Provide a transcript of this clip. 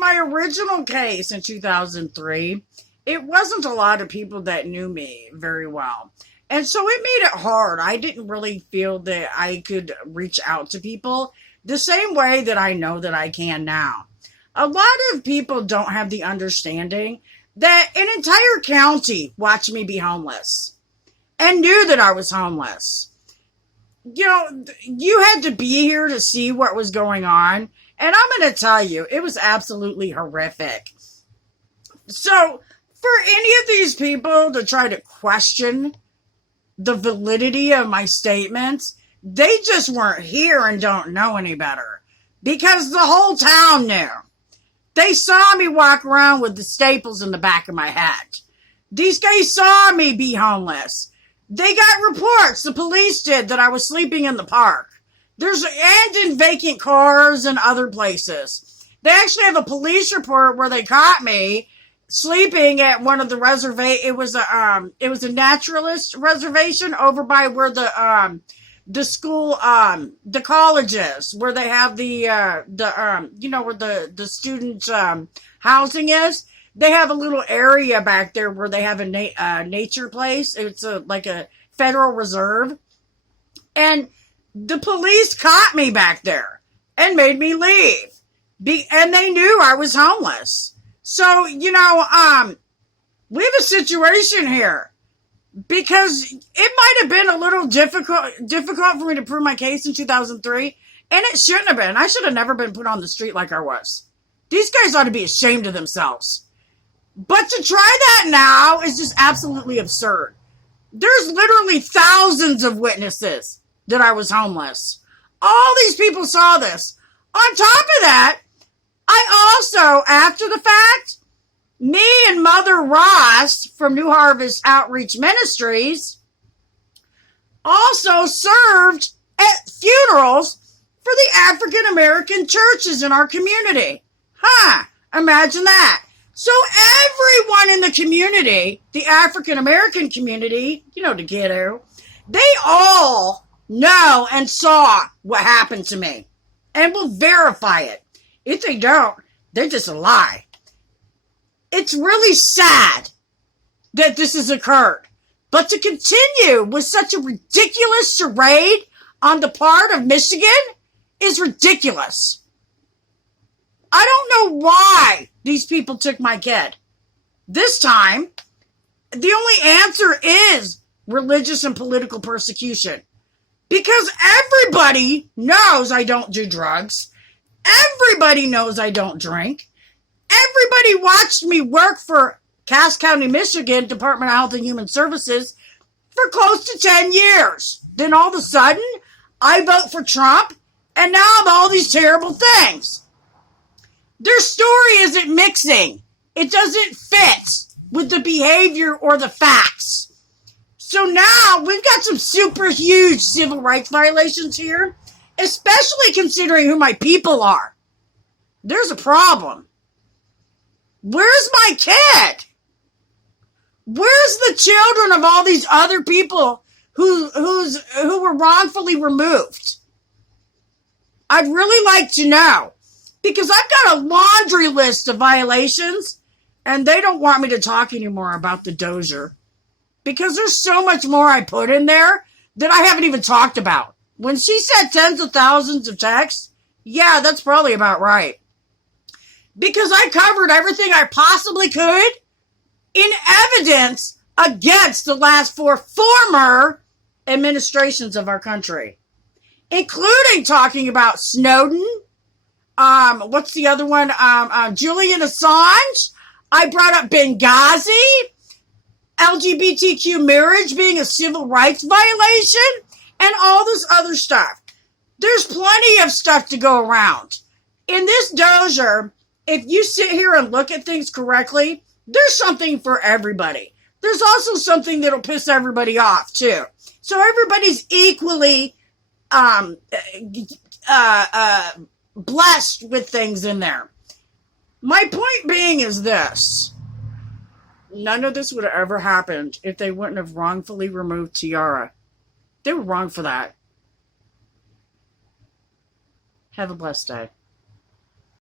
my original case in 2003, it wasn't a lot of people that knew me very well. And so it made it hard. I didn't really feel that I could reach out to people the same way that I know that I can now. A lot of people don't have the understanding that an entire county watched me be homeless and knew that I was homeless. You know, you had to be here to see what was going on. And I'm going to tell you, it was absolutely horrific. So, for any of these people to try to question the validity of my statements, they just weren't here and don't know any better. Because the whole town knew. They saw me walk around with the staples in the back of my head. These guys saw me be homeless. They got reports, the police did, that I was sleeping in the park. And in vacant cars and other places. They actually have a police report where they caught me sleeping at one of the it was a naturalist reservation over by where the school, the colleges, where they have where the student, housing is. They have a little area back there where they have a nature place. It's like a Federal Reserve. And the police caught me back there and made me leave. And they knew I was homeless. So, we have a situation here. Because it might have been a little difficult for me to prove my case in 2003, and it shouldn't have been. I should have never been put on the street like I was. These guys ought to be ashamed of themselves. But to try that now is just absolutely absurd. There's literally thousands of witnesses that I was homeless. All these people saw this. On top of that, I also, after the fact, me and Mother Ross from New Harvest Outreach Ministries also served at funerals for the African American churches in our community. Imagine that. So everyone in the community, the African American community, the ghetto, they all know and saw what happened to me and will verify it. If they don't, they're just a lie. It's really sad that this has occurred. But to continue with such a ridiculous charade on the part of Michigan is ridiculous. I don't know why these people took my kid. This time, the only answer is religious and political persecution. Because everybody knows I don't do drugs. Everybody knows I don't drink. Everybody watched me work for Cass County, Michigan, Department of Health and Human Services for close to 10 years. Then all of a sudden, I vote for Trump, and now I'm all these terrible things. Their story isn't mixing. It doesn't fit with the behavior or the facts. So now we've got some super huge civil rights violations here, especially considering who my people are. There's a problem. Where's my kid? Where's the children of all these other people who were wrongfully removed? I'd really like to know. Because I've got a laundry list of violations, and they don't want me to talk anymore about the Dozier. Because there's so much more I put in there that I haven't even talked about. When she said tens of thousands of texts, yeah, that's probably about right. Because I covered everything I possibly could in evidence against the last 4 former administrations of our country. Including talking about Snowden. What's the other one? Julian Assange. I brought up Benghazi. LGBTQ marriage being a civil rights violation. And all this other stuff. There's plenty of stuff to go around. In this Dozier, if you sit here and look at things correctly, there's something for everybody. There's also something that'll piss everybody off, too. So everybody's equally blessed with things in there. My point being is this. None of this would have ever happened if they wouldn't have wrongfully removed Tiara. They were wrong for that. Have a blessed day.